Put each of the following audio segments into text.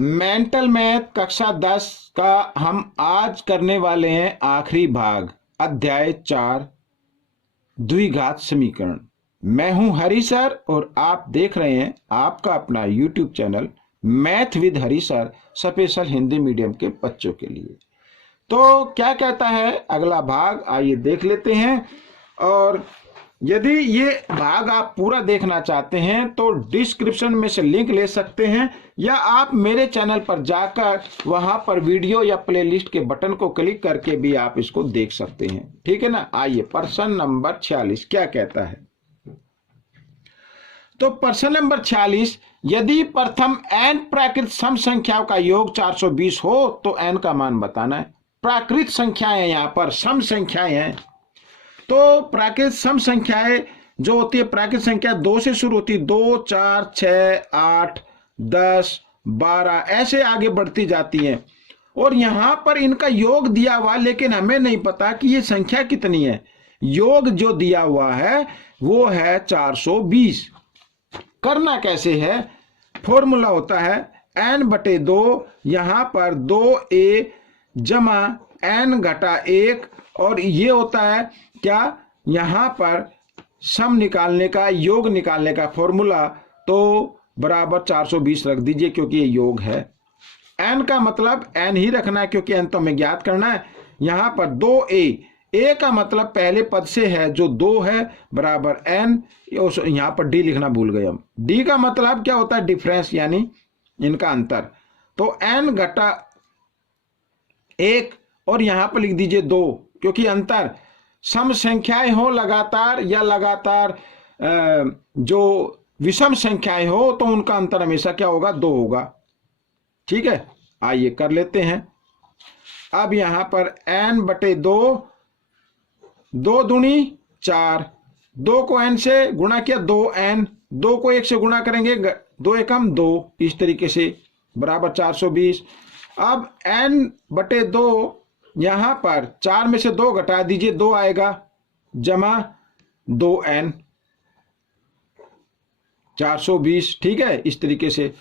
Mental math कक्षा 10 का हम आज करने वाले हैं आखिरी भाग, अध्याय 4, द्विघात समीकरण। मैं हूं हरी सर और आप देख रहे हैं आपका अपना YouTube channel math with Hari sir, special Hindi medium के बच्चों के लिए। तो क्या कहता है अगला भाग, आइए देख लेते हैं। और यदि ये भाग आप पूरा देखना चाहते हैं तो डिस्क्रिप्शन में से लिंक ले सकते हैं, या आप मेरे चैनल पर जाकर वहां पर वीडियो या प्लेलिस्ट के बटन को क्लिक करके भी आप इसको देख सकते हैं। ठीक है ना। आइए प्रश्न नंबर 46 क्या कहता है। तो प्रश्न नंबर 46, यदि प्रथम n प्राकृत सम संख्याओं का योग 420 हो तो n का मान बताना है। प्राकृत संख्याएं, यहां पर सम संख्याएं हैं। तो प्राकृत सम संख्याएं जो होती है, प्राकृत संख्या 2 से शुरू होती है, 2, 4, 6, 8, 10, 12 ऐसे आगे बढ़ती जाती हैं। और यहां पर इनका योग दिया हुआ, लेकिन हमें नहीं पता कि ये संख्या कितनी है। योग जो दिया हुआ है वो है 420। करना कैसे है, फॉर्मूला होता है n/2, यहां पर 2a जमा n घटा 1, और ये होता है क्या, यहां पर सम निकालने का, योग निकालने का फॉर्मूला, तो बराबर 420 रख दीजिए क्योंकि ये योग है। n का मतलब n ही रखना है क्योंकि n तो हमें ज्ञात करना है। यहां पर 2a का मतलब पहले पद से है जो 2 है, बराबर n, यहां पर d लिखना भूल गए हम। d का मतलब क्या होता है, डिफरेंस, यानी इनका अंतर। तो n घटा 1 और यहां पर लिख दीजिए 2, क्योंकि अंतर सम संख्याएं हो लगातार या लगातार जो विषम संख्याएं हो तो उनका अंतर हमेशा क्या होगा, 2 होगा। ठीक है, आइए कर लेते हैं। अब यहां पर n/2, 2 दूनी 4, 2 को n से गुणा किया 2n, 2 को 1 से गुणा करेंगे 2 एकम 2, इस तरीके से बराबर 420। अब n/2, यहां पर 4 में से 2 घटा दीजिए, 2 आएगा, जमा 2n, 420। ठीक है, इस तरीके से।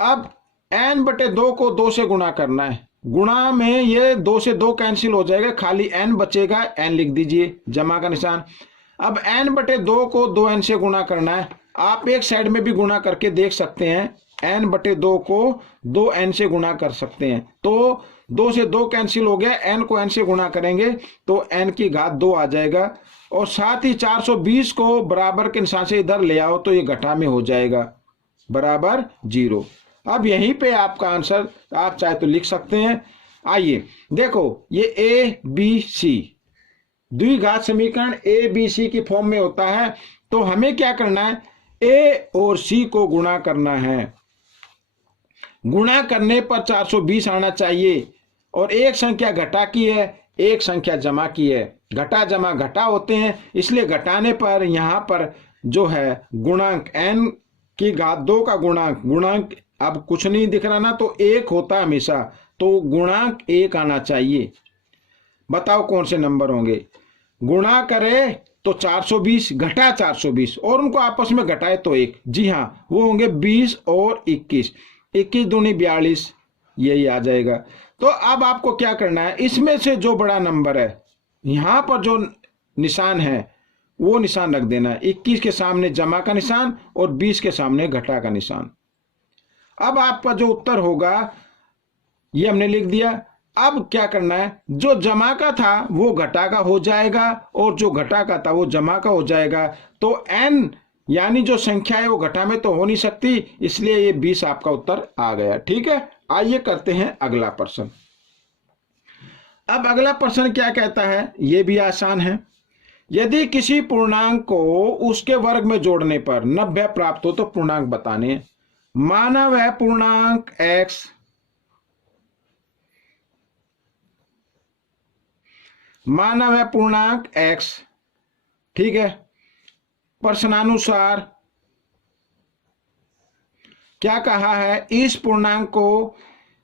अब n/2 को 2 से गुणा करना है। गुणा में ये 2 से 2 कैंसिल हो जाएगा, खाली n बचेगा, n लिख दीजिए, जमा का निशान। अब n/2 को 2n से गुणा करना है। आप एक साइड में भी गुणा करके देख सकते हैं, n/2 को 2n से गुणा कर सकते हैं। तो 2 से 2 कैंसिल हो गया, n को n से गुणा करेंगे तो n की घात 2 आ जाएगा। और साथ ही 420 को बराबर के निशान से इधर ले आओ तो ये घटा में हो जाएगा, बराबर 0। अब यहीं पे आपका आंसर आप चाहे तो लिख सकते हैं। आइए देखो, ये ABC द्विघात समीकरण ABC की फॉर्म में होता है। तो हमें क्या करना है, A और C को गुणा करना है। गुणा करने पर 420 आना चाहिए। और एक संख्या घटा की है, एक संख्या जमा की है। घटा जमा घटा होते हैं, इसलिए घटाने पर यहां पर जो है गुणांक n की घात 2 का गुणांक अब कुछ नहीं दिख रहा ना, तो 1 होता है हमेशा, तो गुणांक 1 आना चाहिए। बताओ कौन से नंबर होंगे। गुणा करे तो 420 घटा 420 और उनको आपस में घटाए तो 1, जी हाँ, वो होंगे 20 और 21, 21 दूनी 42, यही आ जाएगा। तो अब आपको क्या करना है, इसमें से जो बड़ा नंबर है, यहां पर जो निशान है वो निशान रख देना है। 21 के सामने जमा का निशान और 20 के सामने घटा का निशान। अब आपका जो उत्तर होगा ये हमने लिख दिया। अब क्या करना है, जो जमा का था वो घटा का हो जाएगा और जो घटा का था वो जमा का हो जाएगा। तो n यानी जो संख्या है वो घटा में तो हो नहीं सकती, इसलिए ये 20 आपका उत्तर आ गया। ठीक है, आइए करते हैं अगला प्रश्न। अब अगला प्रश्न क्या कहता है, ये भी आसान है। यदि किसी पूर्णांक को उसके वर्ग में जोड़ने पर 90 प्राप्त हो तो पूर्णांक बताने हैं। माना वह पूर्णांक x, माना वह पूर्णांक x, ठीक है। प्रश्नानुसार क्या कहा है, इस पूर्णांक को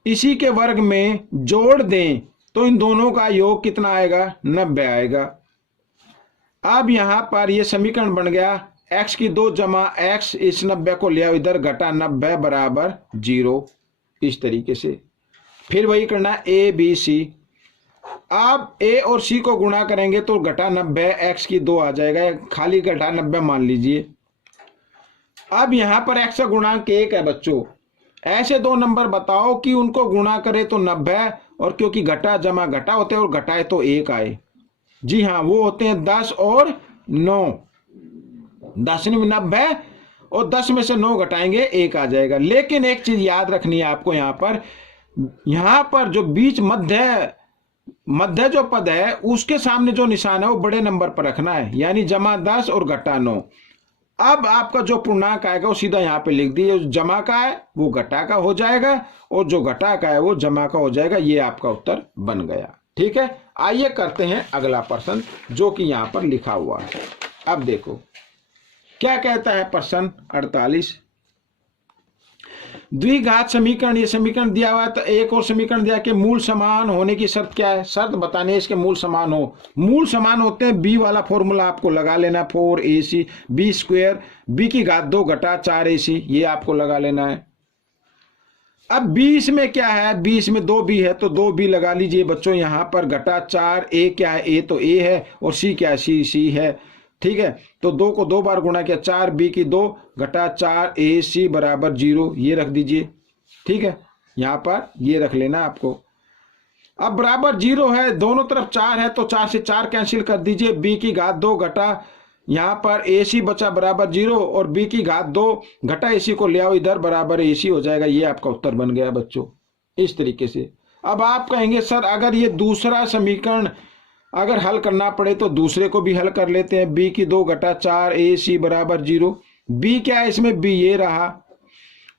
इसी के वर्ग में जोड़ दें तो इन दोनों का योग कितना आएगा, 90 आएगा। अब यहां पर यह समीकरण बन गया, x की 2 जमा x, इस 90 को ले आओ इधर, घटा 90 बराबर 0। इस तरीके से। फिर वही करना है ए बी सी। आप ए और सी को गुणा करेंगे तो घटा 90 एक्स की 2 आ जाएगा, खाली घटा 90 मान लीजिए। अब यहां पर एक्स का गुणांक 1 है बच्चों। ऐसे दो नंबर बताओ कि उनको गुणा करे तो 90, और क्योंकि घटा जमा घटा होते हैं और घटाए तो 1 आए। जी हाँ, वो होते हैं 10 और 9। 10 में 90 और 10 में से 9 घटाएंगे 1 आ जाएगा। लेकिन एक चीज याद रखनी है आपको, यहां पर जो बीच मध्य जो पद है उसके सामने जो निशान है वो बड़े नंबर पर रखना है, यानी जमा 10 और घटा 9। अब आपका जो पूर्णांक आएगा वो सीधा यहाँ पे लिख दीजिए। जमा का है वो घटा का हो जाएगा और जो घटा का है वो जमा का हो जाएगा। ये आपका उत्तर बन गया। ठीक है, आइए करते हैं अगला प्रश्न जो कि यहाँ पर लिखा हुआ है। अब देखो क्या कहता है प्रश्न 48। द्विघात समीकरण, ये समीकरण दिया हुआ है तो एक और समीकरण दिया कि मूल समान होने की शर्त क्या है। शर्त बताने इसके मूल समान हो। मूल समान होते हैं, बी वाला फॉर्मूला आपको लगा लेना, 4ac बी स्क्वायर बी की घात 2 घटा 4ac, ये आपको लगा लेना है। अब 20 में क्या है, 20 में 2b है तो 2b लगा लीजिए बच्चों। यहां पर घटा 4a क्या है, a तो a है और c क्या है, c है। ठीक है, तो 2 को 2 बार गुणा किया, 4b की 2 घटा 4ac बराबर 0, ये रख दीजिए। ठीक है, यहां पर ये रख लेना आपको। अब बराबर 0 है, दोनों तरफ 4 है तो 4 से 4 कैंसिल कर दीजिए। b की घात 2 घटा यहां पर ac बचा बराबर 0 और b की घात 2 घटा ac को ले आओ इधर बराबर ac हो जाएगा। ये आपका उत्तर बन गया बच्चों इस तरीके से। अब आप कहेंगे सर अगर ये दूसरा समीकरण अगर हल करना पड़े तो दूसरे को भी हल कर लेते हैं। b की 2 घटा 4ac बराबर 0। b क्या है इसमें, b ये रहा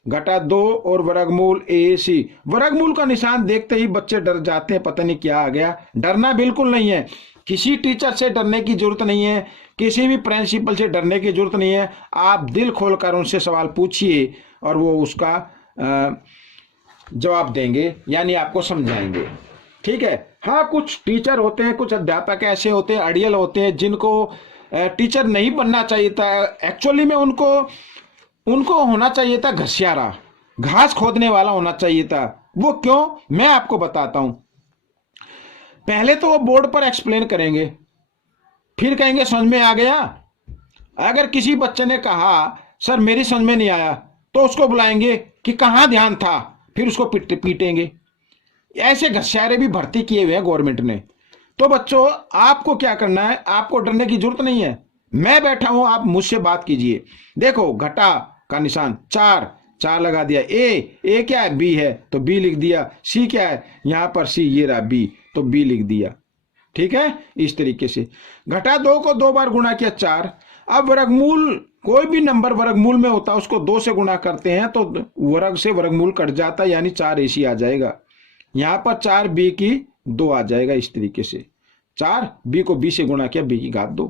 घटा 2 और वर्गमूल ac। वर्गमूल का निशान देखते ही बच्चे डर जाते हैं, पता नहीं क्या आ गया। डरना बिल्कुल नहीं है, किसी टीचर से डरने की जरूरत नहीं है, किसी भी प्रिंसिपल से डरने की जरूरत नहीं है। आप दिल खोलकर उनसे सवाल पूछिए और वो उसका जवाब देंगे, यानी आपको समझाएंगे। ठीक है, हाँ कुछ टीचर होते हैं, कुछ अध्यापक ऐसे होते हैं, अड़ियल होते हैं जिनको टीचर नहीं बनना चाहिए था। एक्चुअली में उनको होना चाहिए था घसियारा, घास खोदने वाला होना चाहिए था। वो क्यों, मैं आपको बताता हूं। पहले तो वो बोर्ड पर एक्सप्लेन करेंगे, फिर कहेंगे समझ में आ गया। अगर किसी बच्चे ने कहा सर मेरी समझ में नहीं आया तो उसको बुलाएंगे कि कहां ध्यान था, फिर उसको पीटेंगे। ऐसे घसियारे भी भर्ती किए हुए हैं गवर्नमेंट ने। तो बच्चों आपको क्या करना है, आपको डरने की जरूरत नहीं है। मैं बैठा हूं, आप मुझसे बात कीजिए। देखो घटा का निशान 4 लगा दिया। ए क्या है, बी है तो बी लिख दिया। सी क्या है, यहां पर सी ये रहा बी तो बी लिख दिया। ठीक है, इस तरीके से घटा 2 को 2 बार गुणा किया 4। अब वर्गमूल, कोई भी नंबर वर्गमूल में होता है उसको 2 से गुणा करते हैं तो वर्ग से वर्गमूल कट जाता है, यानी 4ac आ जाएगा। यहां पर 4b की 2 आ जाएगा इस तरीके से। 4b को b से गुणा किया, b की घात 2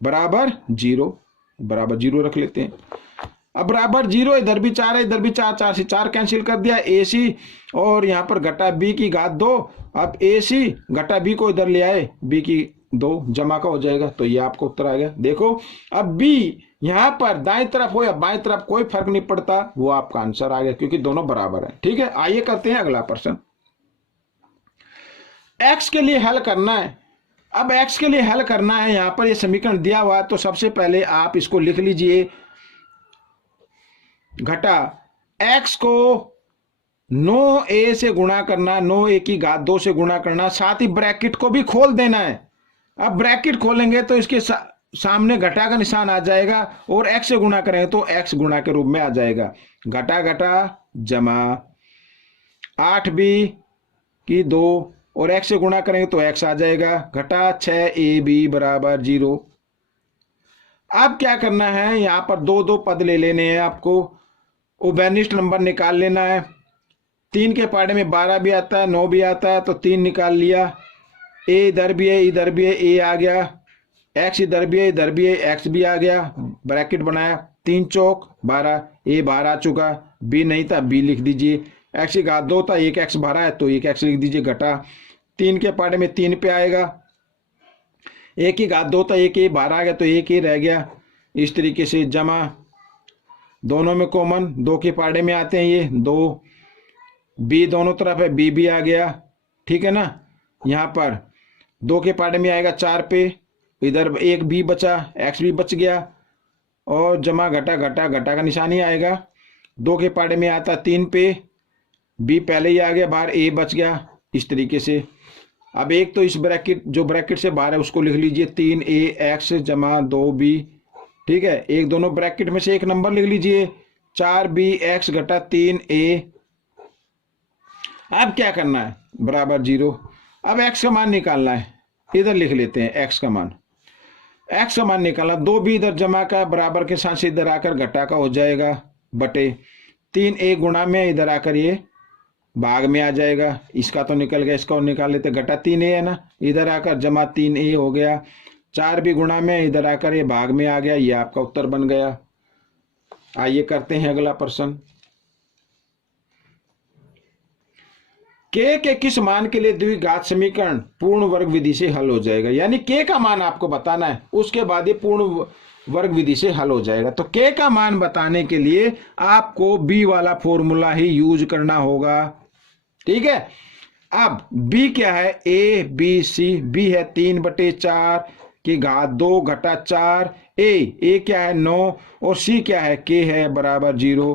बराबर 0 रख लेते हैं। अब बराबर 0, इधर भी 4 है इधर भी 4, 4 से 4 कैंसिल कर दिया ac और यहां पर घटा b की घात 2। अब ac घटा b को इधर ले आए, b की 2 जमा का हो जाएगा, तो ये आपको उत्तर आ गया। देखो अब b यहां पर दाएं तरफ हो या बाएं तरफ कोई फर्क नहीं पड़ता, वो आपका आंसर आ गया क्योंकि दोनों बराबर है। ठीक है, आइए करते हैं अगला प्रश्न। x के लिए हल करना है। अब x के लिए हल करना है, यहां पर ये समीकरण दिया हुआ है तो सबसे पहले आप इसको लिख लीजिए। घटा x को 9a से गुणा करना, 9a की घात 2 से गुणा करना, साथ ही ब्रैकेट को भी खोल देना है। अब ब्रैकेट खोलेंगे तो इसके सामने घटा का निशान आ जाएगा और x से गुणा करेंगे तो x गुणा के रूप में आ जाएगा। घटा घटा जमा 8b की 2 और x से गुणा करेंगे तो x आ जाएगा। घटा 6ab बराबर 0। अब क्या करना है, यहां पर 2 पद ले लेने हैं आपको, उभयनिष्ठ नंबर निकाल लेना है। 3 के पहाड़े में 12 भी आता है 9 भी आता है तो 3 निकाल लिया। a इधर भी है इधर भी है, a आ गया। x इधर भी है इधर भी है, x भी आ गया। ब्रैकेट बनाया, 3 चौक 12, a बाहर आ चुका, b नहीं था b लिख दीजिए। x की घात 2 था, 1x बाहर है तो 1x लिख दीजिए। घटा 3 के पहाड़े में 3 पे आएगा, 1 की घात 2 था, 1 a बाहर आ गया तो 1 a रह गया। इस तरीके से जमा, दोनों में कॉमन, 2 के पहाड़े में आते हैं ये 2, बी दोनों तरफ है, बी भी आ गया, ठीक है ना। यहाँ पर 2 के पार्ट में आएगा 4 पे, इधर एक बी बचा, एक्स भी बच गया, और जमा घटा घटा घटा का निशानी आएगा। 2 के पार्ट में आता 3 पे, बी पहले ही आ गया बाहर, ए बच गया, इस तरीके से। अब एक तो इस ब्रैकेट, जो ब्रैकेट से बाहर है उसको लिख लीजिए 3a एक्स जमा 2b, ठीक है। एक दोनों ब्रैकेट में से एक नंबर लिख लीजिए 4b एक्स घटा 3a। अब क्या करना है, बराबर 0। अब x का मान निकालना है, इधर लिख लेते हैं x का मान। x का मान निकालना, 2b इधर जमा का बराबर के साथ से इधर आकर घटा का हो जाएगा, बटे 3a गुणा में इधर आकर ये भाग में आ जाएगा। इसका तो निकल गया, इसका और निकाल लेते, घटा 3a है ना, इधर आकर जमा 3a हो गया। 4b गुणा में इधर आकर ये भाग में आ गया, ये आपका उत्तर बन गया। आइए करते हैं अगला प्रश्न। के किस मान के लिए द्विघात समीकरण पूर्ण वर्ग विधि से हल हो जाएगा, यानी के का मान आपको बताना है, उसके बाद ये पूर्ण वर्ग विधि से हल हो जाएगा। तो के का मान बताने के लिए आपको बी वाला फॉर्मूला ही यूज करना होगा, ठीक है। अब बी क्या है, ए बी सी, बी है 3/4 की घात 2 घटा 4, ए क्या है 9, और सी क्या है के है बराबर 0।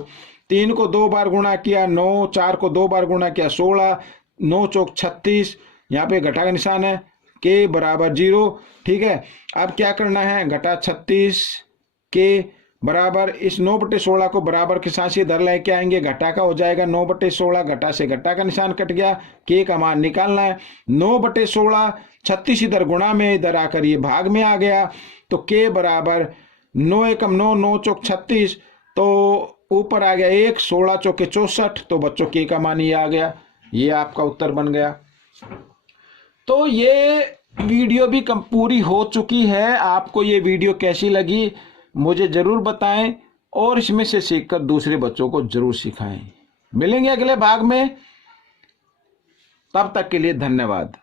3 को 2 बार गुणा किया 9, 4 को 2 बार गुणा किया 16, 9 चौक 36, यहाँ पे घटा का निशान है, के बराबर 0, ठीक है। अब क्या करना है, घटा 36 के बराबर इस 9/16 को बराबर के साथ इधर लेके आएंगे, घटा का हो जाएगा 9/16, घटा से घटा का निशान कट गया, के का मान निकालना है। 9/16, 36 इधर गुणा में, इधर आकर ये भाग में आ गया, तो के बराबर 9 एकम 9, 9 चौक 36, तो ऊपर आ गया 1, 16 चौके 64, तो बच्चों के का मान ये आ गया, ये आपका उत्तर बन गया। तो ये वीडियो भी पूरी हो चुकी है। आपको ये वीडियो कैसी लगी मुझे जरूर बताएं, और इसमें से सीखकर दूसरे बच्चों को जरूर सिखाएं। मिलेंगे अगले भाग में, तब तक के लिए धन्यवाद।